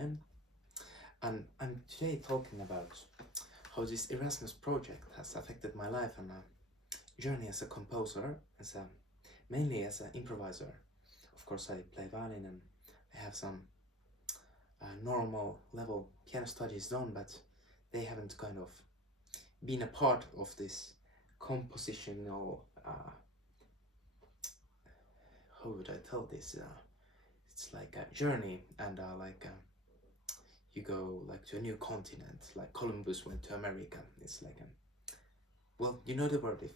Pulkkinen, and I'm today talking about how this Erasmus project has affected my life and my journey as a composer, mainly as an improviser. Of course, I play violin and I have some normal level piano studies done, but they haven't kind of been a part of this compositional, how would I tell this? It's like a journey, and you go like to a new continent, like Columbus went to America. It's like well, you know the word if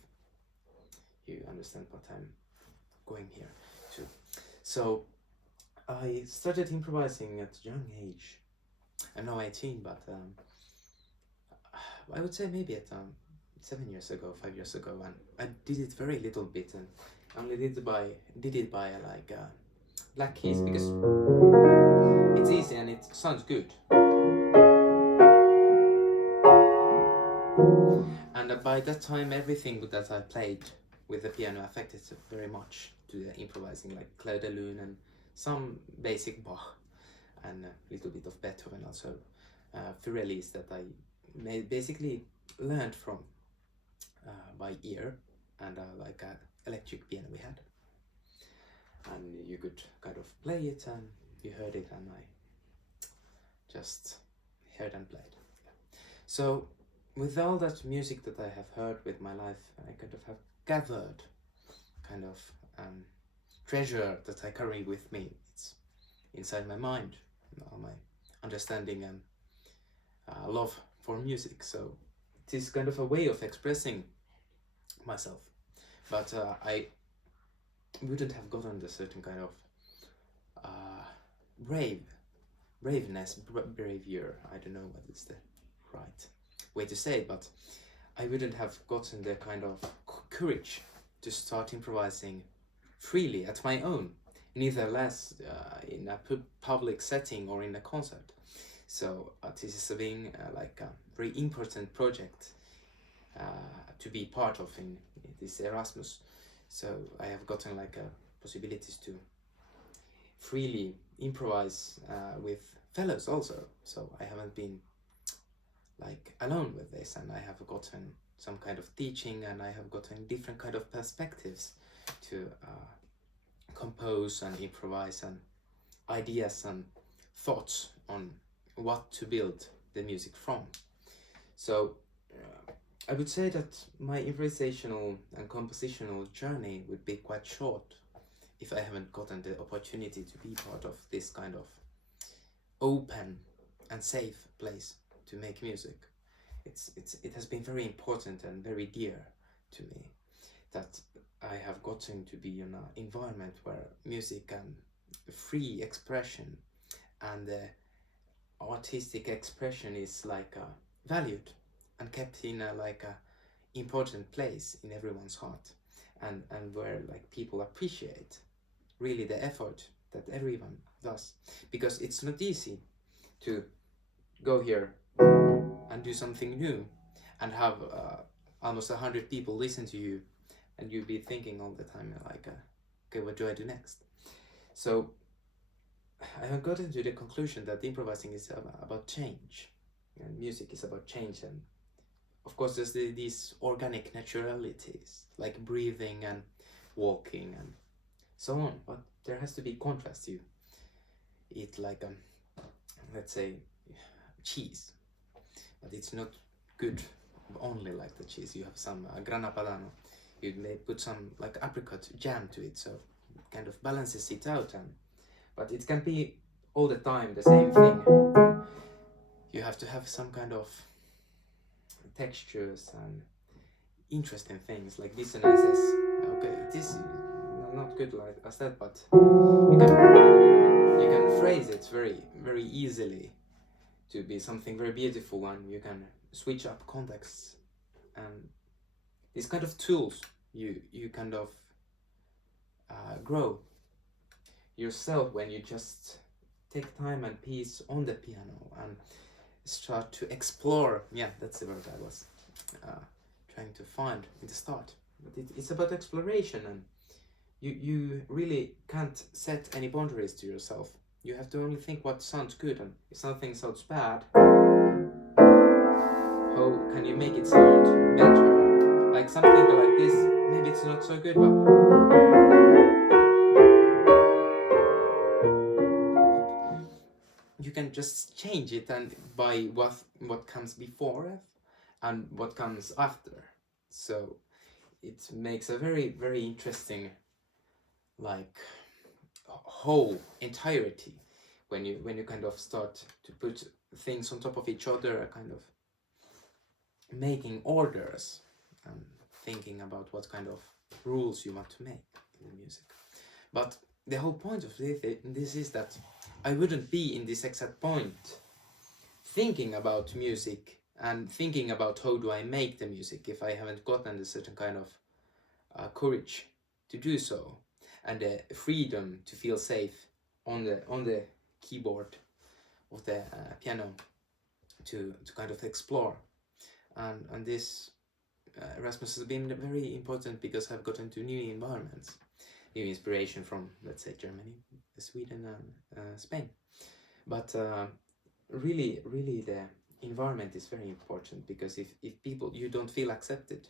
you understand what I'm going here to. So I started improvising at a young age. I'm now 18, but I would say maybe at 7 years ago, 5 years ago, and I did it very little bit, and only did it by like black keys because it's easy and it sounds good. And by that time, everything that I played with the piano affected very much to the improvising, like Clair de Lune and some basic Bach and a little bit of Beethoven also. Fiorellis that I basically learned from by ear, and like an electric piano we had, and you could kind of play it and you heard it, and I just heard and played. So with all that music that I have heard with my life, I kind of have gathered kind of treasure that I carry with me. It's inside my mind, my understanding and love for music. So it is kind of a way of expressing myself, but I wouldn't have gotten the certain kind of braveness, bravier, I don't know what is the right way to say it, but I wouldn't have gotten the kind of courage to start improvising freely at my own, neither less in a public setting or in a concert. So this is being like a very important project to be part of in this Erasmus. So I have gotten like possibilities to freely improvise with fellows also. So I haven't been like alone with this, and I have gotten some kind of teaching, and I have gotten different kind of perspectives to compose and improvise, and ideas and thoughts on what to build the music from. So I would say that my improvisational and compositional journey would be quite short if I haven't gotten the opportunity to be part of this kind of open and safe place to make music. It has been very important and very dear to me that I have gotten to be in an environment where music and free expression and artistic expression is like valued and kept in a important place in everyone's heart, and where like people appreciate really the effort that everyone does, because it's not easy to go here and do something new and have almost 100 people listen to you, and you be thinking all the time like okay, what do I do next? So I have gotten to the conclusion that improvising is about change, and music is about change, and of course there's these organic naturalities like breathing and walking and so on, but there has to be contrast. You eat like let's say cheese, but it's not good only like the cheese. You have some grana padano, you may put some like apricot jam to it, so it kind of balances it out, and but it can be all the time the same thing. You have to have some kind of textures and interesting things like dissonances. Okay, this not good like as that, but you can phrase it very easily to be something very beautiful, and you can switch up contexts, and these kind of tools you kind of grow yourself when you just take time and peace on the piano and start to explore. Yeah, that's the word I was trying to find in the start. But it's about exploration, and you really can't set any boundaries to yourself You have to only think what sounds good, and if something sounds bad, how can you make it sound better? Like something like this, maybe it's not so good, but you can just change it and by what comes before it and what comes after. So it makes a very interesting like whole entirety when you kind of start to put things on top of each other, kind of making orders and thinking about what kind of rules you want to make in the music. But the whole point of this is that I wouldn't be in this exact point thinking about music and thinking about how do I make the music if I haven't gotten a certain kind of courage to do so, and the freedom to feel safe on the keyboard of the piano to kind of explore. And this Erasmus has been very important because I've gotten to new environments, new inspiration from, let's say, Germany, Sweden, and Spain. But really the environment is very important, because if people, you don't feel accepted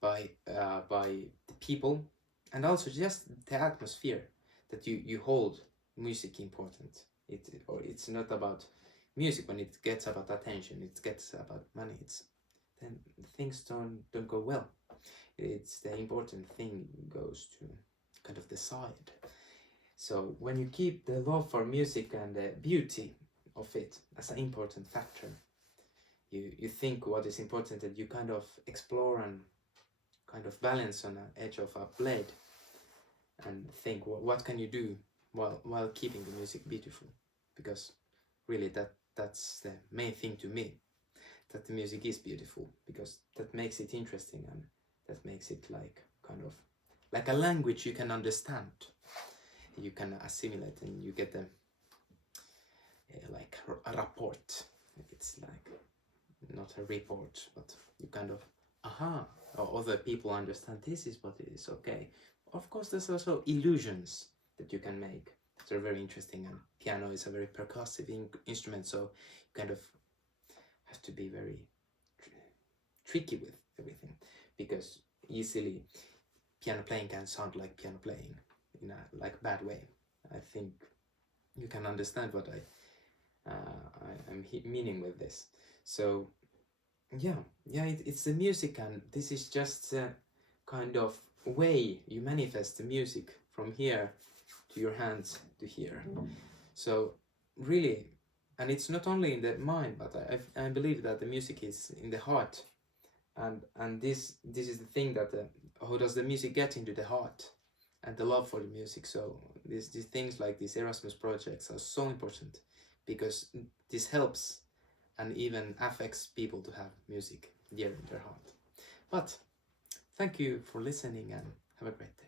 by the people, and also just the atmosphere that you hold music important. It's not about music when it gets about attention, it gets about money, then things don't go well. It's the important thing goes to kind of the side. So when you keep the love for music and the beauty of it as an important factor, you think what is important, that you kind of explore and kind of balance on the edge of a blade and think what can you do while keeping the music beautiful, because really that's the main thing to me, that the music is beautiful, because that makes it interesting and that makes it like kind of like a language you can understand, you can assimilate, and you get like a report. It's like not a report, but you kind of or other people understand this is what it is. Okay, of course there's also illusions that you can make that are very interesting, and piano is a very percussive instrument, so you kind of have to be very tricky with everything, because easily piano playing can sound like piano playing in a like bad way. I think you can understand what I'm meaning with this. So yeah, it's the music, and this is just a kind of way you manifest the music from here to your hands to here. So really, and it's not only in the mind, but I believe that the music is in the heart, and this is the thing that how does the music get into the heart and the love for the music. So these things like these Erasmus projects are so important, because this helps and even affects people to have music dear in their heart. But thank you for listening, and have a great day.